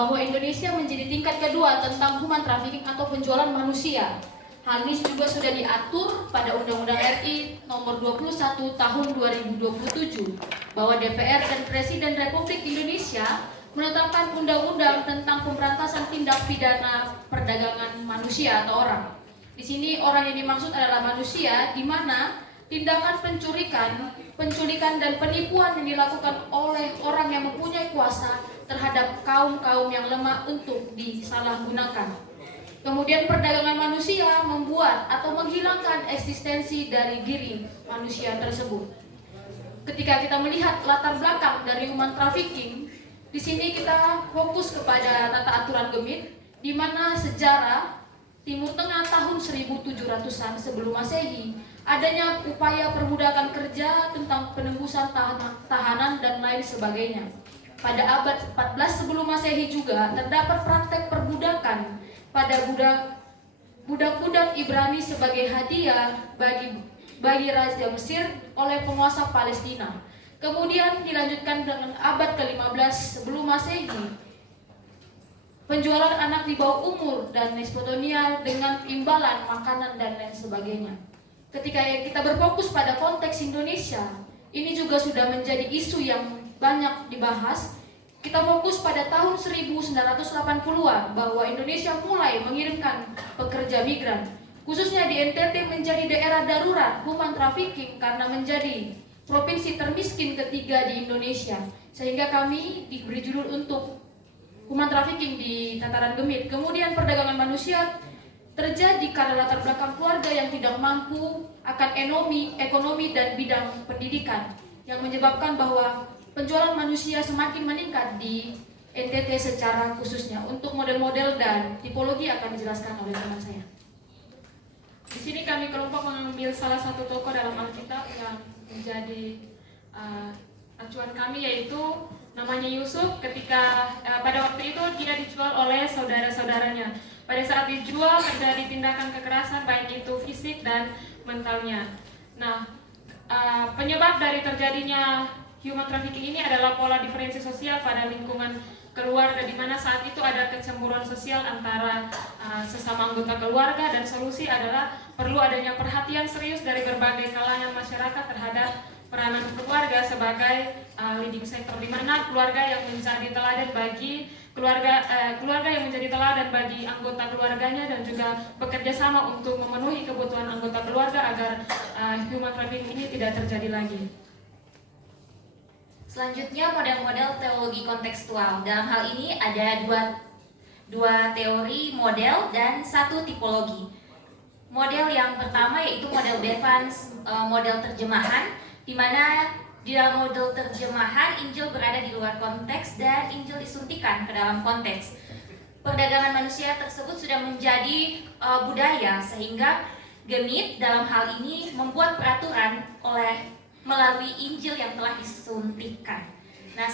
bahwa Indonesia menjadi tingkat kedua tentang human trafficking atau penjualan manusia. Hal ini juga sudah diatur pada Undang-Undang RI Nomor 21 Tahun 2027 bahwa DPR dan Presiden Republik Indonesia menetapkan undang-undang tentang pemberantasan tindak pidana perdagangan manusia atau orang. Di sini orang yang dimaksud adalah manusia, di mana tindakan penculikan dan penipuan yang dilakukan oleh orang yang mempunyai kuasa terhadap kaum-kaum yang lemah untuk disalahgunakan. Kemudian perdagangan manusia membuat atau menghilangkan eksistensi dari diri manusia tersebut. Ketika kita melihat latar belakang dari human trafficking, di sini kita fokus kepada tata aturan Gemit, di mana sejarah Timur Tengah tahun 1700-an sebelum Masehi, adanya upaya perbudakan kerja tentang penembusan tahanan dan lain sebagainya. Pada abad 14 sebelum Masehi juga terdapat praktek perbudakan pada budak-budak Ibrani sebagai hadiah bagi Raja Mesir oleh penguasa Palestina. Kemudian dilanjutkan dengan abad ke-15 sebelum Masehi, penjualan anak di bawah umur dan nespotonia dengan imbalan makanan dan lain sebagainya. Ketika kita berfokus pada konteks Indonesia, ini juga sudah menjadi isu yang banyak dibahas. Kita fokus pada tahun 1980-an bahwa Indonesia mulai mengirimkan pekerja migran, khususnya di NTT menjadi daerah darurat human trafficking karena menjadi provinsi termiskin ketiga di Indonesia, sehingga kami diberi judul untuk human trafficking di tataran Gemit. Kemudian perdagangan manusia terjadi karena latar belakang keluarga yang tidak mampu akan ekonomi dan bidang pendidikan, yang menyebabkan bahwa penjualan manusia semakin meningkat di NTT secara khususnya. Untuk model-model dan tipologi akan dijelaskan oleh teman saya. Di sini kami kelompok mengambil salah satu tokoh dalam Alkitab yang menjadi acuan kami, yaitu namanya Yusuf. Ketika pada waktu itu dia dijual oleh saudara-saudaranya. Pada saat dijual terjadi tindakan kekerasan baik itu fisik dan mentalnya. Nah, penyebab dari terjadinya human trafficking ini adalah pola diferensi sosial pada lingkungan keluarga, di mana saat itu ada kecemburuan sosial antara sesama anggota keluarga, dan solusi adalah perlu adanya perhatian serius dari berbagai kalangan masyarakat terhadap peranan keluarga sebagai leading sector, di mana keluarga yang menjadi teladan bagi keluarga yang menjadi teladan bagi anggota keluarganya, dan juga bekerja sama untuk memenuhi kebutuhan anggota keluarga agar human trafficking ini tidak terjadi lagi. Selanjutnya model-model teologi kontekstual. Dalam hal ini ada dua teori model dan satu tipologi. Model yang pertama yaitu model Bevans, model terjemahan, di mana di dalam model terjemahan Injil berada di luar konteks dan Injil disuntikan ke dalam konteks. Perdagangan manusia tersebut sudah menjadi budaya, sehingga Gemit dalam hal ini membuat peraturan melalui Injil yang telah disuntikan. Nah,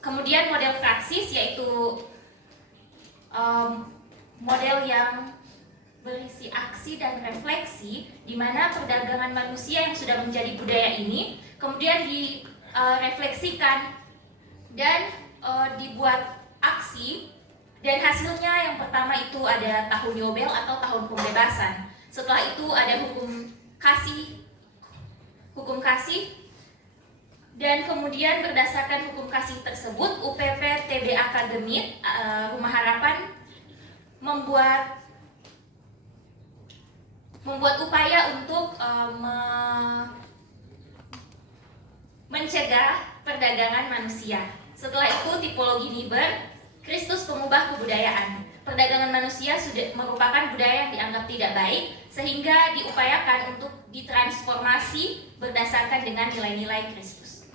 kemudian model praksis yaitu model yang berisi aksi dan refleksi, di mana perdagangan manusia yang sudah menjadi budaya ini kemudian direfleksikan dan dibuat aksi, dan hasilnya yang pertama itu ada tahun Yobel atau tahun pembebasan. Setelah itu ada hukum kasih, dan kemudian berdasarkan hukum kasih tersebut UPP TBA Gemit Rumah Harapan membuat upaya untuk mencegah perdagangan manusia. Setelah itu tipologi Niebuhr, Kristus pengubah kebudayaan. Perdagangan manusia sudah merupakan budaya yang dianggap tidak baik, sehingga diupayakan untuk ditransformasi berdasarkan dengan nilai-nilai Kristus.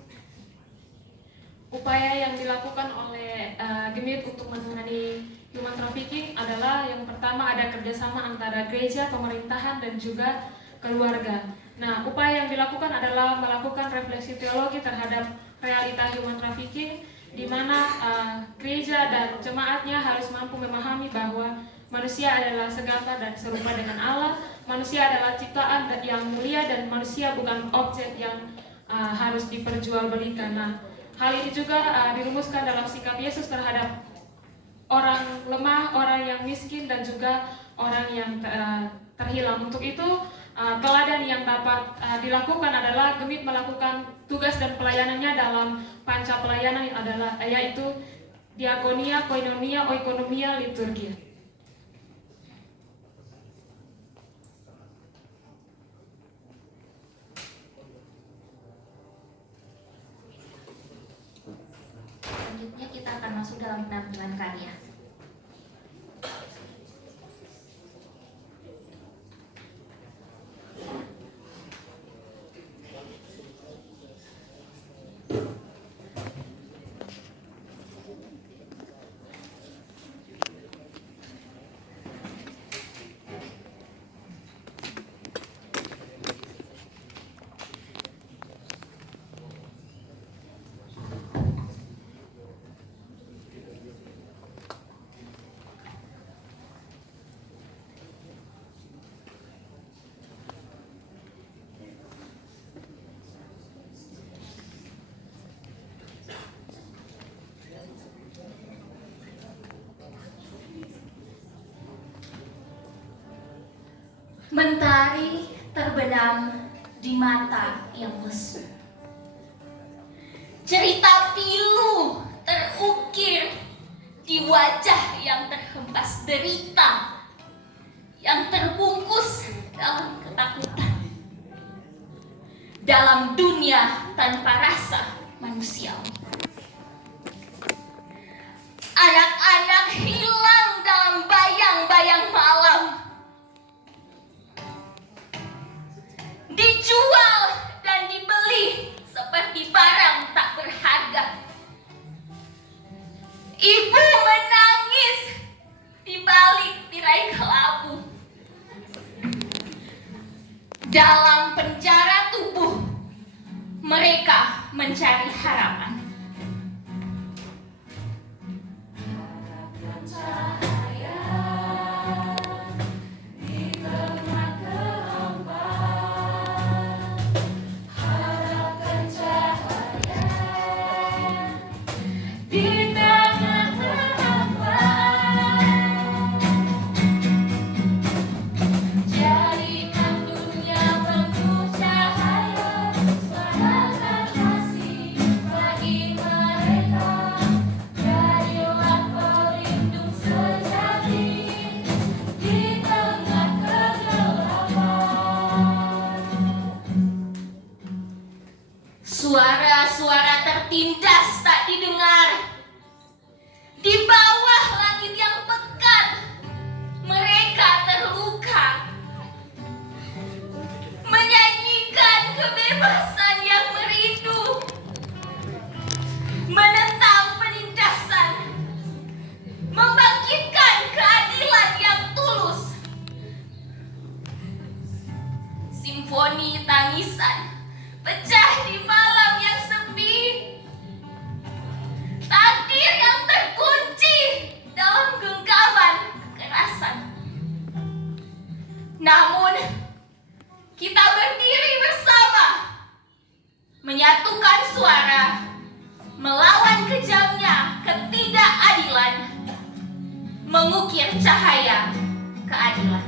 Upaya yang dilakukan oleh Gemit untuk menangani human trafficking adalah yang pertama ada kerjasama antara gereja, pemerintahan, dan juga keluarga. Nah, upaya yang dilakukan adalah melakukan refleksi teologi terhadap realita human trafficking, di mana gereja dan jemaatnya harus mampu memahami bahwa manusia adalah segambar dan serupa dengan Allah, manusia adalah ciptaan yang mulia, dan manusia bukan objek yang harus diperjualbelikan. Nah, hal ini juga dirumuskan dalam sikap Yesus terhadap orang yang miskin dan juga orang yang terhilang. Untuk itu teladan yang dapat dilakukan adalah Gemit melakukan tugas dan pelayanannya dalam panca pelayanan adalah yaitu diakonia, koinonia, oikonomia, liturgia. Selanjutnya kita akan masuk dalam penampilan karya. Mentari terbenam di mata yang lesu. Cerita pilu terukir di wajah yang terhempas derita, yang terbungkus dalam ketakutan. Dalam dunia tanpa rasa manusiawi. Anak-anak hilang dalam bayang-bayang malam. Dijual dan dibeli seperti barang tak berharga. Ibu menangis di balik tirai kelabu. Dalam penjara tubuh, mereka mencari harapan. Suara-suara tertindas tak didengar. Di bawah langit yang pekat, mereka terluka. Menyanyikan kebebasan yang merindu. Menentang penindasan. Membangkitkan keadilan yang tulus. Simfoni tangisan pecah di malam yang sepi. Takdir yang terkunci dalam genggaman kekerasan. Namun, kita berdiri bersama, menyatukan suara, melawan kejamnya ketidakadilan, mengukir cahaya keadilan.